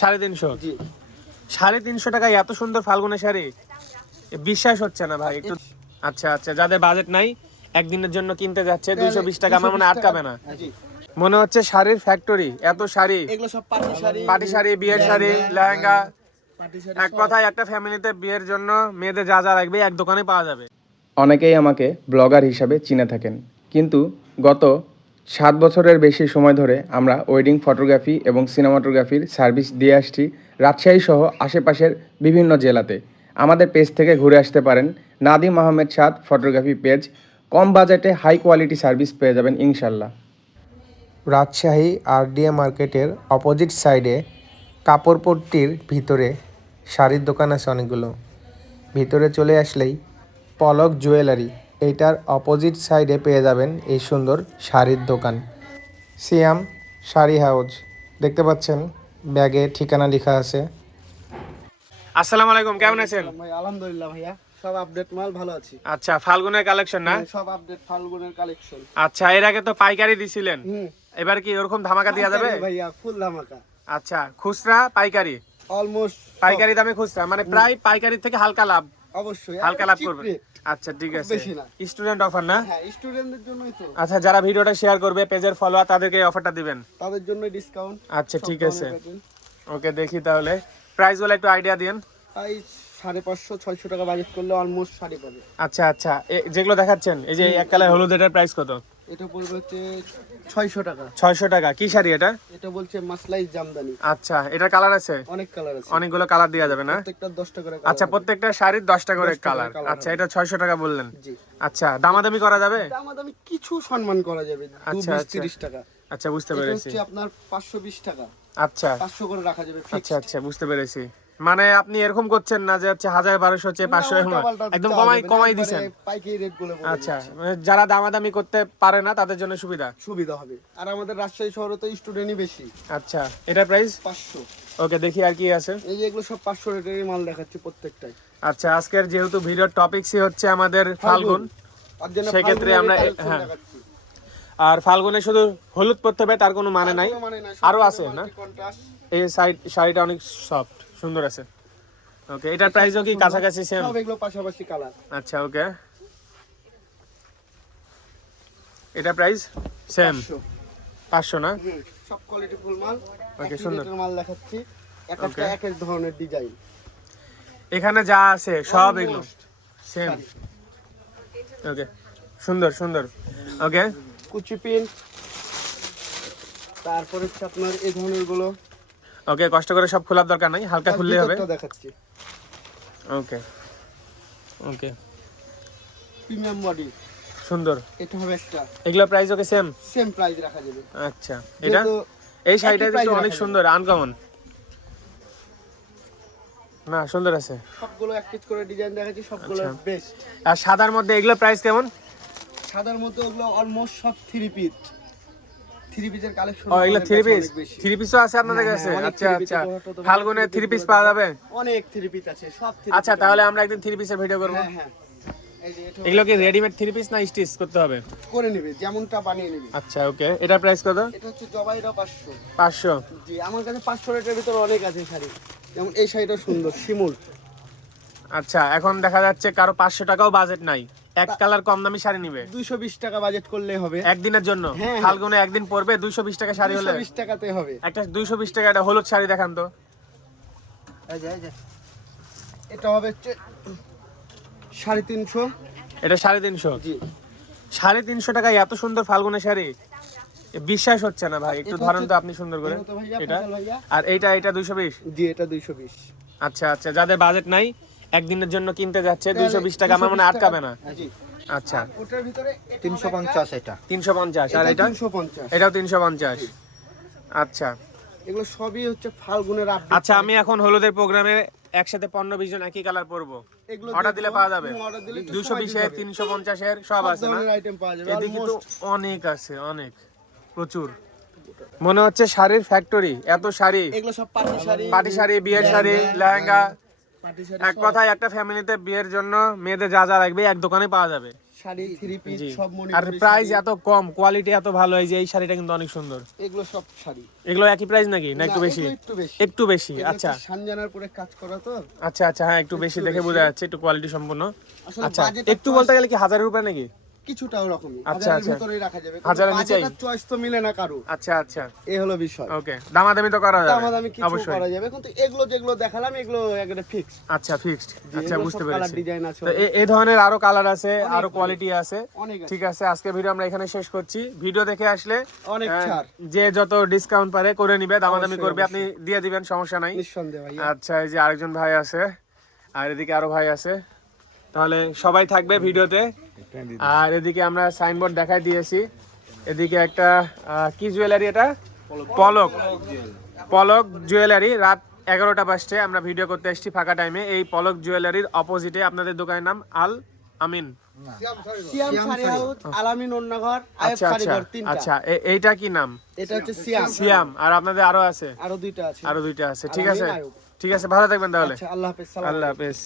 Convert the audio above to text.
সাড়ে তিনশো। সাড়ে তিনশো টাকায় এত সুন্দর ফাল্গুনের শাড়ি? বিশ্বাস হচ্ছে না ভাই একটু আচ্ছা আচ্ছা যাদের বাজেট নাই একদিনের জন্য কিনতে যাচ্ছে দুইশো বিশ টাকা আমার মনে আটকাবে না। মনে হচ্ছে শাড়ির ফ্যাক্টরি এত শাড়ি। পাটি শাড়ি বিয়ের শাড়ি লেহেঙ্গা। এক কথায় একটা ফ্যামিলিতে বিয়ের জন্য মেয়েদের যা যা লাগবে এক দোকানে পাওয়া যাবে। অনেকেই আমাকে ব্লগার হিসাবে চিনে থাকেন। কিন্তু গত সাত বছরের বেশি সময় ধরে আমরা ওয়েডিং ফটোগ্রাফি এবং সিনেমাটোগ্রাফির সার্ভিস দিয়ে আসছি রাজশাহী সহ আশেপাশের বিভিন্ন জেলাতে। আমাদের পেজ থেকে ঘুরে আসতে পারেন নাদিম আহমেদ সাদ ফটোগ্রাফি পেজ। কম বাজেটে হাই কোয়ালিটি সার্ভিস পেয়ে যাবেন ইনশাল্লাহ। রাজশাহী আরডিএ মার্কেটের অপোজিট সাইডে কাপড়পট্টির ভিতরে শাড়ির দোকান আছে অনেকগুলো। ভিতরে চলে আসলেই পলক জুয়েলারি। এইটার অপোজিট সাইডে পেয়ে যাবেন এই সুন্দর শাড়ির দোকান। সিয়াম শাড়ি হাউজ। দেখতে পাচ্ছেন ব্যাগে ঠিকানা লেখা আছে। আসসালামু আলাইকুম কেমন আছেন? ভাই আলহামদুলিল্লাহ ভাইয়া। সব আপডেট মাল ভালো আছি। আচ্ছা ফাল্গুনের কালেকশন না? সব আপডেট ফাল্গুনের কালেকশন আচ্ছা এর আগে তো পাইকারি দিছিলেন। হুম। এবার কি ওরকম ধামাকা দেওয়া যাবে? ভাইয়া ফুল ধামাকা। আচ্ছা খুচরা পাইকারি? অলমোস্ট পাইকারি দামে খুচরা মানে প্রায় পাইকারি থেকে হালকা লাভ। অবশ্যই। হালকা লাভ cheap আচ্ছা ঠিক আছে। স্টুডেন্ট অফার না? হ্যাঁ স্টুডেন্টদের জন্যই তো। আচ্ছা যারা ভিডিওটা শেয়ার করবে পেজের ফলোয়ার তাদেরকে অফারটা দিবেন। তাদের জন্য ডিসকাউন্ট আচ্ছা ঠিক আছে। ওকে দেখি তাহলে। প্রাইস বলে একটু আইডিয়া দিন। সাড়ে পাঁচশো ছয়শো টাকা বাজেট করলে অলমোস্ট সাড়ে পাবে আচ্ছা আচ্ছা। যেগুলো দেখাচ্ছেন এই যে এক কালার হলুদ এটার প্রাইস কত? এটা পড়বে হচ্ছে ছয়শো টাকা। ছয়শো টাকা। কি শাড়ি এটা? এটা বলছে মাসলাই জামদানি। আচ্ছা এটার কালার আছে? অনেক কালার আছে। অনেকগুলো কালার দেওয়া যাবে না? প্রত্যেকটা করে আচ্ছা প্রত্যেকটা শাড়ির দশটা করে 10টা করে কালার। আচ্ছা এটা ছয়শো টাকা বললেন। জি। আচ্ছা দামাদামি করা যাবে? দাম আমি কিছু সম্মান করা যাবে। দু আচ্ছা, বিশ আচ্ছা। তিরিশ টাকা। আচ্ছা বুঝতে এটা পেরেছি। হচ্ছে আপনার পাঁচশো বিশ টাকা। আচ্ছা। পাঁচশো করে রাখা যাবে আচ্ছা আচ্ছা বুঝতে পেরেছি। মানে আপনি এরকম করছেন না যে হচ্ছে হাজার বারোশো চেয়ে পাঁচশো একদম কমাই কমাই গুলো বলে আচ্ছা মানে যারা দামাদামি করতে পারে না তাদের জন্য সুবিধা? সুবিধা হবে। আর আমাদের রাজশাহী শহরে তো স্টুডেন্টই বেশি। আচ্ছা এটা প্রাইস পাঁচশো। ওকে দেখি আর কি আছে। এই এগুলো সব পাঁচশো রেটেরই মাল দেখাচ্ছি প্রত্যেকটাই। আচ্ছা আজকের যেহেতু ভিডিওর টপিকসই হচ্ছে আমাদের ফাল্গুন। সেক্ষেত্রে আমরা হ্যাঁ। আর ফাল্গুনে শুধু হলুদ পড়তে হবে তার কোনো মানে নাই। মানে আরও আছে না? এই সাইড শাড়িটা অনেক সফট সুন্দর আছে। ওকে এটার প্রাইসও কি কাছাকাছি সেম সব এগুলো পাশাপাশি কালার আচ্ছা ওকে এটা প্রাইস সেম পাঁচশো। না? সব কোয়ালিটি ফুল মাল। একই সুন্দর। মাল দেখাচ্ছি। এক একটা এক এক ধরনের ডিজাইন এখানে যা আছে সব এগুলো। সেম ওকে সুন্দর সুন্দর। ওকে কুচি পিন। তারপরে হচ্ছে আপনার এই ধরনেরগুলো। ওকে কষ্ট করে সব খোলার দরকার নাই হালকা খুললেই হবে। দেখাচ্ছি। ওকে ওকে। প্রিমিয়াম বডি সুন্দর। এটা হবে একটা। এগুলো price okay same same price রাখা যাবে। আচ্ছা এটা? এই শাড়িটা রাখা অনেক। সুন্দর আনকমন না সুন্দর আছে। সবগুলো এক পিস করে ডিজাইন দেখাচ্ছি সবগুলো আচ্ছা। বেস্ট আর সাদার মধ্যে এগুলো প্রাইস কেমন? সাদার মধ্যে ওগুলো অলমোস্ট সব থ্রি পিস থ্রি পিসের কালেকশন ও এগুলো থ্রি পিস থ্রি পিসও আছে আপনাদের হ্যাঁ, কাছে? হ্যাঁ, আচ্ছা আচ্ছা। ফাল্গুনে থ্রি পিস পাওয়া যাবে? অনেক থ্রি পিস আছে সব আচ্ছা তাহলে আমরা একদিন থ্রি পিসের ভিডিও করব। হ্যাঁ হ্যাঁ। এগুলো কি রেডিমেড থ্রি পিস না স্টিচ করতে হবে? করে নেবে যেমনটা বানিয়ে নেবে। আচ্ছা ওকে। এটা প্রাইস কত? এটা হচ্ছে জবাইরা পাঁচশো। পাঁচশো। জি আমার কাছে পাঁচশো রেটের ভিতরে অনেক আছে শাড়ি। যেমন এই শাড়িটা সুন্দর শিমুল। আচ্ছা এখন দেখা যাচ্ছে কারও পাঁচশো টাকাও বাজেট নাই। এক কালার কম দামি শাড়ি নিবে। দুইশো বিশ টাকা বাজেট করলে হবে। একদিনের জন্য? হ্যাঁ, হ্যাঁ। ফাল্গুনে একদিন পরবে দুইশো বিশ টাকা শাড়ি হলে। টাকাতে হবে। একটা দুইশো বিশ টাকা একটা হলুদ শাড়ি দেখান তো। এটা হবে হচ্ছে সাড়ে তিনশো। এটা সাড়ে তিনশো? জি। সাড়ে তিনশো টাকায় এত সুন্দর ফাল্গুনের শাড়ি? বিশ্বাস হচ্ছে না ভাই একটু ধরেন তো আপনি সুন্দর করে। এটা। আর এইটা এটা দুইশো বিশ? জি এটা দুইশো বিশ। আচ্ছা আচ্ছা যাদের বাজেট নাই একদিনের জন্য কিনতে যাচ্ছে দুইশো বিশ টাকা। আমার মনে হয় আটকাবে না। আচ্ছা। ওটার ভিতরে তিনশো পঞ্চাশ এটা। তিনশো পঞ্চাশ। আর এটা তিনশো পঞ্চাশ। এটাও তিনশো পঞ্চাশ। আচ্ছা। এগুলো সবই হচ্ছে ফাল্গুনের আচ্ছা আমি এখন হলুদের প্রোগ্রামে একসাথে পনেরো বিশ জন একই কালার পরবো অর্ডার দিলে পাওয়া যাবে। অর্ডার দিলে একটু দুশো বিশের তিনশো পঞ্চাশের সব আছে না? ধরনের আইটেম পাওয়া যাবে। এদিকে তো অনেক আছে অনেক। প্রচুর। মনে হচ্ছে শাড়ির ফ্যাক্টরি এত শাড়ি। এগুলো সব পাটি শাড়ি। পাটি শাড়ি বিয়ের শাড়ি লেহেঙ্গা এক কথায় একটা ফ্যামিলিতে বিয়ের জন্য মেয়েদের যা যা লাগবে এক দোকানে পাওয়া যাবে। শাড়ি থ্রি পিস জি। সব আর প্রাইস এত কম কোয়ালিটি এত ভালো এই যে এই শাড়িটা কিন্তু অনেক সুন্দর। এগুলো সব শাড়ি। এগুলো একই প্রাইস নাকি? না একটু বেশি? একটু বেশি। আচ্ছা। সানজানার পরে কাজ করা তো। আচ্ছা আচ্ছা হ্যাঁ একটু বেশি দেখে বোঝা যাচ্ছে একটু কোয়ালিটি সম্পূর্ণ আচ্ছা একটু বলতে গেলে কি হাজারের উপরে নাকি? কিছুটা আচ্ছা, আচ্ছা। ভিতরেই রাখা যাবে। হাজারের নিচেই? চয়েস তো মিলে না কারও আচ্ছা আচ্ছা। এই হলো বিষয়। ওকে দামাদামি তো করা যাবে। দামাদামি কিছু করা যাবে। কিন্তু এগুলো যেগুলো দেখালাম এগুলো একবারে ফিক্স আচ্ছা ফিক্সড আচ্ছা বুঝতে পেরেছি। ডিজাইন আছে তো এই ধরনের আরও কালার আছে আরও কোয়ালিটি আছে। ঠিক আছে আজকে ভিডিও আমরা এখানে শেষ করছি। ভিডিও দেখে আসলে অনেক ছাড়। যে যত ডিসকাউন্ট পারে করে নিবে দামাদামি করবে আপনি দিয়ে দিবেন সমস্যা নাই। নিঃসন্দেহে ভাই আচ্ছা এই যে আরেকজন ভাই আছে আর এদিকে আরও ভাই আছে। তাহলে সবাই থাকবে ভিডিওতে আর এদিকে আমরা সাইনবোর্ড দেখাই দিয়েছি। এদিকে একটা কি জুয়েলারি এটা? পলক। পলক। জুয়েলারি রাত এগারোটা বাজছে। আমরা ভিডিও করতে এসেছি ফাঁকা টাইমে এই পলক জুয়েলারির অপোজিটে আপনাদের দোকানের নাম আল আমিন। সিয়াম শাড়ি হাউস আলামিন অন্যঘর আয়েব আচ্ছা আচ্ছা। কারিগর তিনটা। আচ্ছা এ- এইটা কি নাম? এটা হচ্ছে সিয়াম। সিয়াম। আর আপনাদের আরও আছে? আরও দুইটা আছে। আরও দুইটা আছে। ঠিক আছে? ঠিক আছে ভালো থাকবেন তাহলে। আচ্ছা আল্লাহ হাফেজ। আল্লাহ হাফেজ।